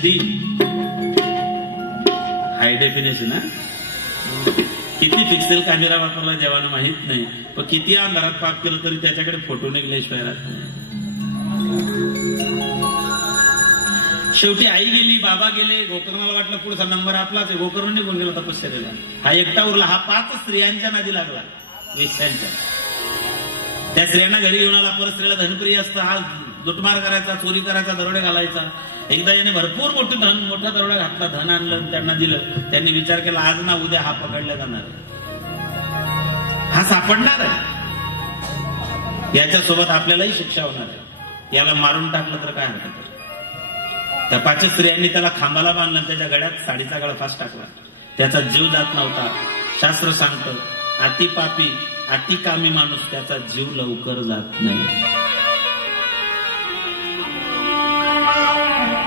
HD हाय definition. किती pixel camera वापरला देवानं माहित नाही, पण किती अंधारात पाप केलं तरी त्याच्याकडे फोटो निघल्याशिवाय राहत नाही. शेवटी आई गेली, बाबा गेले. गोकर्णाला वाटलं पुढचा नंबर आपलाच आहे. गोकर्ण निघून गेला तपश्चर्याला. हा एकटा उरला. हा 5 स्त्रियांच्या नादी लागला, वेश्यांच्या. त्या स्त्रियांना घरी घेऊन आला. परत स्त्रीला धनप्रिय असतं. हा लुटमार करायचा, चोरी करायचा, दरोडे घालायचा. एकदा याने भरपूर मोठा दरोडा घातला, धन आणलं, त्यांना दिलं. त्यांनी विचार केला आज ना उद्या हा पकडला जाणार आहे, हा सापडणार आहे, याच्यासोबत आपल्यालाही शिक्षा होणार आहे. याला मारून टाकलं तर काय हरकत आहे. त्या 5 स्त्रियांनी त्याला खांबाला बांधलं, त्याच्या गळ्यात साडीचा गळफास टाकला. त्याचा जीव जात नव्हता. शास्त्र सांगतं अति पापी अति कामी माणूस त्याचा जीव लवकर जात नाही.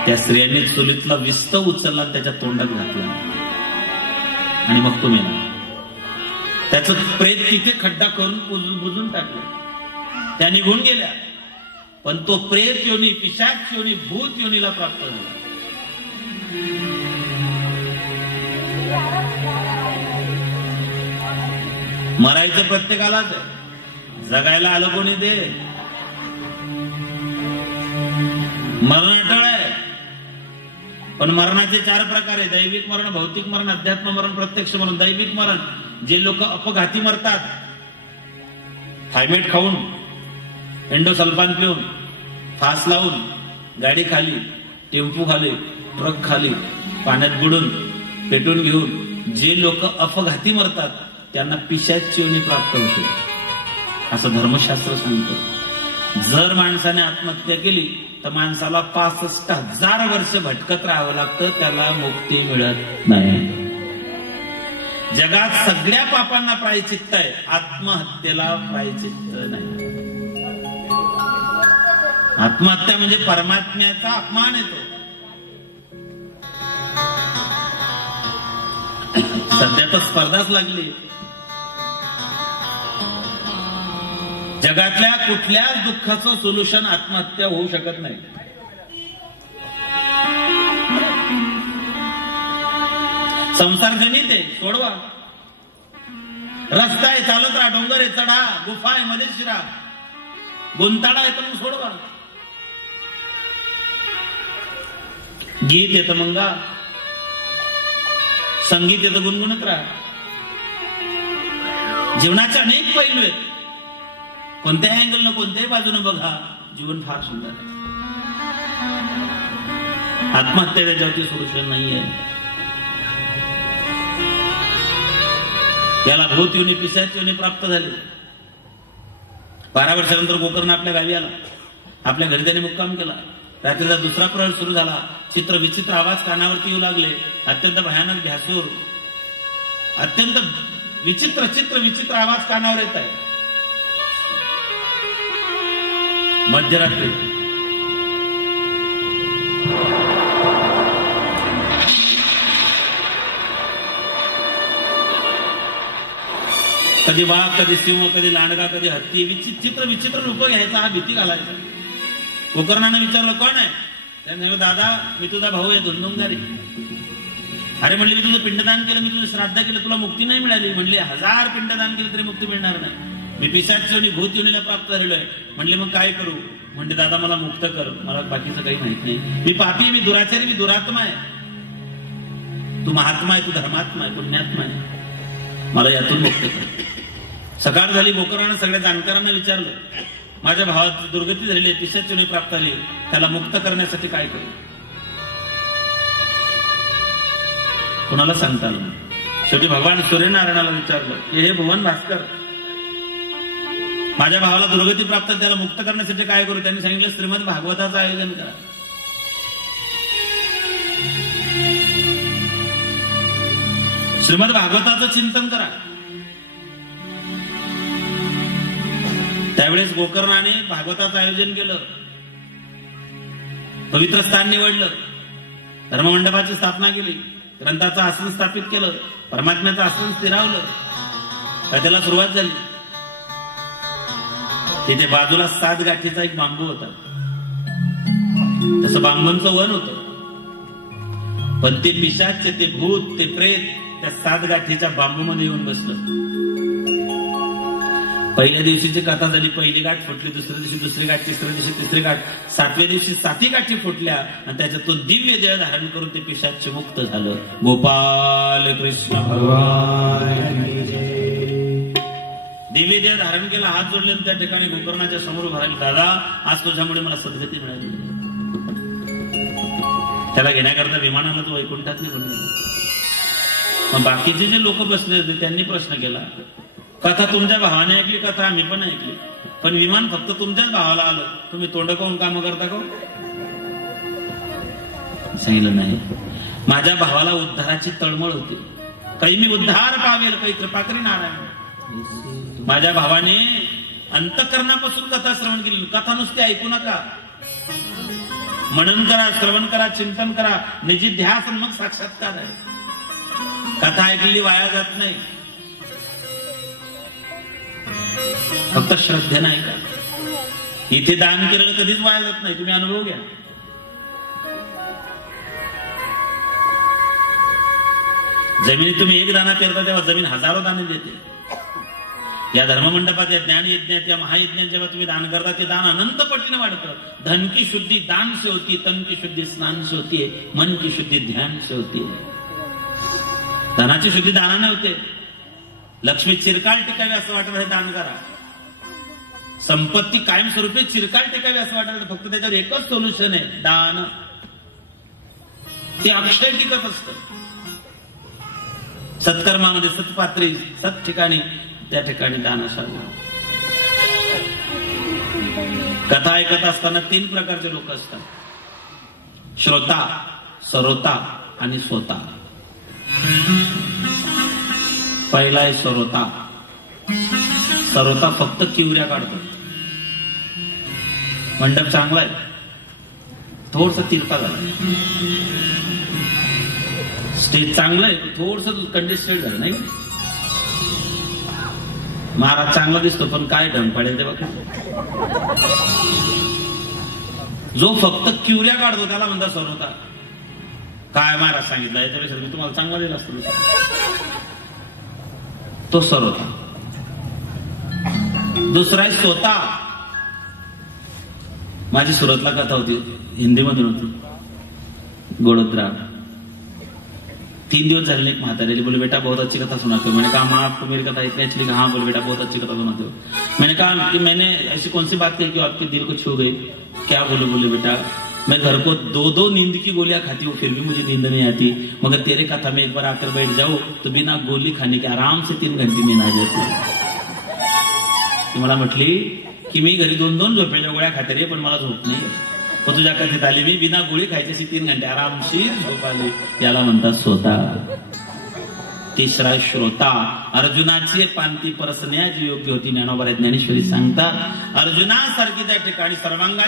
त्या स्त्रियांनी चुलीतला विस्त उचलला, त्याच्या तोंडात घातला आणि मग तो मेला. त्याचं प्रेत तिथे खड्डा करून बुजून टाकलं. त्या निघून गेल्या, पण तो प्रेत योनी, पिशाच योनी, भूत योनीला प्राप्त झाला. मरायचं प्रत्येकालाच आहे, जगायला आलं कोणी दे. मरण अटळ आहे, पण मरणाचे 4 प्रकार आहे. दैविक मरण, भौतिक मरण, अध्यात्म मरण, प्रत्यक्ष मरण. दैविक मरण जे लोक अपघाती मरतात, थायमेट खाऊन, एंडोसल्फान पिऊन, फास लावून, गाडी खाली, टेम्पो खाली, ट्रक खाली, पाण्यात बुडून, पेटून घेऊन जे लोक अपघाती मरतात त्यांना पिशाच योनी प्राप्त होते, असं धर्मशास्त्र सांगतं. जर माणसाने आत्महत्या केली तर माणसाला 65,000 वर्ष भटकत राहावं लागतं, त्याला मुक्ती मिळत नाही. जगात सगळ्या पापांना प्रायचित्त आहे, आत्महत्येला प्रायचित्त नाही. आत्महत्या म्हणजे परमात्म्याचा अपमान येतो. सध्या तर स्पर्धाच लागली. जगातल्या कुठल्याच दुःखाचं सोल्युशन आत्महत्या होऊ शकत नाही. संसार जनित आहे, सोडवा. रस्ता आहे, चालत राहा. डोंगर आहे, चढा. गुफा आहे, मध्ये शिरा. गुंताडा आहे तर मग सोडवा. गीत येतं मग गा, संगीत येतं गुणगुणत राहा. जीवनाचे अनेक पैलू आहेत. कोणत्याही अँगलनं, कोणत्याही बाजूने बघा, जीवन फार सुंदर आहे. आत्महत्या त्याच्यावरती सोल्युशन नाहीये. याला भूत योनी, पिशाच योनी प्राप्त झाले. 12 वर्षानंतर गोकर्ण आपल्या गावी आला. आपल्या घरी त्याने मुक्काम केला. रात्रीचा दुसरा प्रहर सुरू झाला. चित्र विचित्र आवाज कानावरती येऊ लागले. अत्यंत भयानक, भ्यासूर, अत्यंत विचित्र आवाज कानावर येत आहे. मध्यरात्री कधी वाघ, कधी सिंह, कधी लांडगा, कधी हत्ती, विचित्र रूप घ्यायचा, हा भीती घालायचा. गोकर्णाने विचारलं कोण आहे? त्याने दादा मी तुझा भाऊ आहे धुंदुंगारी. अरे म्हणले मी तुझं पिंडदान केलं, मी तुझं श्राद्ध केलं, तुला मुक्ती नाही मिळाली. म्हणले 1000 पिंडदान केलं तरी मुक्ती मिळणार नाही. मी पिशाच योनी, भूत योनीला प्राप्त झालेलो आहे. म्हणले मग काय करू? म्हणजे दादा मला मुक्त कर, मला बाकीचं काही माहित नाही. मी पापी, मी दुराचारी, मी दुरात्मा आहे. तू महात्मा आहे, तू धर्मात्मा आहे, पुण्यात्मा आहे, मला यातून मुक्त कर. सकाळ झाली. गोकर्णाने सगळ्या जाणकारांना विचारलं, माझ्या भावाची दुर्गती झालेली आहे, पिशाच योनी प्राप्त झाली, त्याला मुक्त करण्यासाठी काय करू? कुणाला सांगता आलं? शेवटी भगवान सूर्यनारायणाला विचारलं की हे भुवन भास्कर, माझ्या भावाला दुर्गती प्राप्त, त्याला मुक्त करण्यासाठी काय करू? त्यांनी सांगितलं श्रीमद भागवताचं आयोजन करा. श्रीमद भागवताचं चिंतन करा. त्यावेळेस गोकर्णाने भागवताचं आयोजन केलं. पवित्र स्थान निवडलं. धर्ममंडपाची स्थापना केली. ग्रंथाचं आसन स्थापित केलं. परमात्म्याचं आसन स्थिरावलं. त्याला सुरुवात झाली. तिथे बाजूला 7 गाठीचा एक बांबू होता. तसं बांबूंचं वन होतं. पण ते पिशाच, ते भूत, ते प्रेत त्या 7 गाठीच्या बांबूमध्ये येऊन बसलं. पहिल्या दिवशीची कथा झाली, पहिली गाठ फुटली, दुसऱ्या दिवशी दुसरी गाठ, तिसऱ्या दिवशी तिसरी गाठ, 7व्या दिवशी 7ही गाठी फुटल्या आणि त्याच्यात तो दिव्य देह धारण करून ते पिशाच मुक्त झालं. गोपाल कृष्ण भगवान दिव्य देह धारण केला, हात जोडले त्या ठिकाणी गोकर्णाच्या समोर भरायला, दादा आज तुझ्यामुळे मला सद्गती मिळाली. त्याला घेण्याकरता विमानाला तो वैकुंठात निघून गेला. मग बाकीचे जे लोक बसले होते त्यांनी प्रश्न केला, कथा तुमच्या भावाने ऐकली, कथा आम्ही पण ऐकली, पण विमान फक्त तुमच्याच भावाला आलं, तुम्ही तोंड काऊन काम करता का? सांगितलं नाही, माझ्या भावाला उद्धाराची तळमळ होती, काही मी उद्धार पावेल, काही कृपा करी नारायण. माझ्या भावाने अंतःकरणापासून कथा श्रवण केली. कथा नुसती ऐकू नका, मनन करा, श्रवण करा, चिंतन करा, निजी ध्यास, मग साक्षात्कार आहे. कथा ऐकलेली वाया जात नाही. फक्त श्रद्धे नाही का, इथे दान केलेलं कधीच वाया जात नाही. तुम्ही अनुभव घ्या. जमिनीत तुम्ही 1 दाणा पेरता तेव्हा जमीन हजारो दाणे देते. या धर्ममंडपात, या ज्ञान यज्ञात, या महायज्ञात जेव्हा तुम्ही दान करता ते दान अनंत पटीने वाढतं. धन की शुद्धी दान से होती, तन की शुद्धी स्नान से होती, मन की शुद्धी ध्यान से होती. धनाची शुद्धी दानाने होते. लक्ष्मी चिरकाल टिकावी असं वाटत आहे, दान करा. संपत्ती कायमस्वरूपी चिरकाल टिकावी असं वाटत, फक्त त्याच्यावर एकच सोल्युशन आहे, दान. ते अक्षय टिकत असतं. सत्कर्मामध्ये, सत्पात्री, सत ठिकाणी, त्या ठिकाणी दान असावं. कथा ऐकत असताना 3 प्रकारचे लोक असतात, श्रोता, सरोता आणि स्वता. पहिला आहे सरोता. सरोता फक्त किवऱ्या काढतो. मंडप चांगला आहे, थोडस तिरपा झाला, स्टेज चांगलं आहे, थोडस कंडिस्टेड झालं नाही. महाराज चांगला दिसतो पण काय ढंग पडेल ते बघा. जो फक्त किवऱ्या काढतो त्याला म्हणतात सरोता. काय महाराज सांगितलं याच्यापेक्षा मी तुम्हाला चांगला दिला असतो, तो सरोता. दुसरा आहे स्वता. माझी सुरतला कथा होती, हिंदीमधून होती, गोडोद्रा. 3 दिवस झाले, एक म्हातारे बोले बेटा बहुत अच्छी कथा सुनाते हो. मैंने कहा माँ आपको मेरी कथा इतनी अच्छी लगी? हाँ. बोले बेटा बहुत अच्छी कथा सुनाते हो. मैंने कहा कि मैंने ऐसी कौन सी बात कही कि आपके दिल को छू गई? क्या बोले? बोले बेटा मैं घर को 2-2 नींद की गोलियां खाती हूँ, फिर भी मुझे नींद नहीं आती, मगर तेरे कथा में एक बार आकर बैठ जाओ तो बिना गोली खाने के आराम से 3 घंटे नींद आ जाती. ती मला म्हटली की मी घरी 2-2 झोपेच्या गोळ्या खाते रे, पण मला झोप नाही. पण तुझ्या कथेत आली मी बिना गोळी खायची 3 घंटे आरामशीर झोप आली. याला म्हणतात स्वता. तिसरा श्रोता. अर्जुनाची पांती परसण्याची योग्य होती. ज्ञानोबा ज्ञानेश्वरी सांगतात, अर्जुनासारखी त्या ठिकाणी सर्वांगा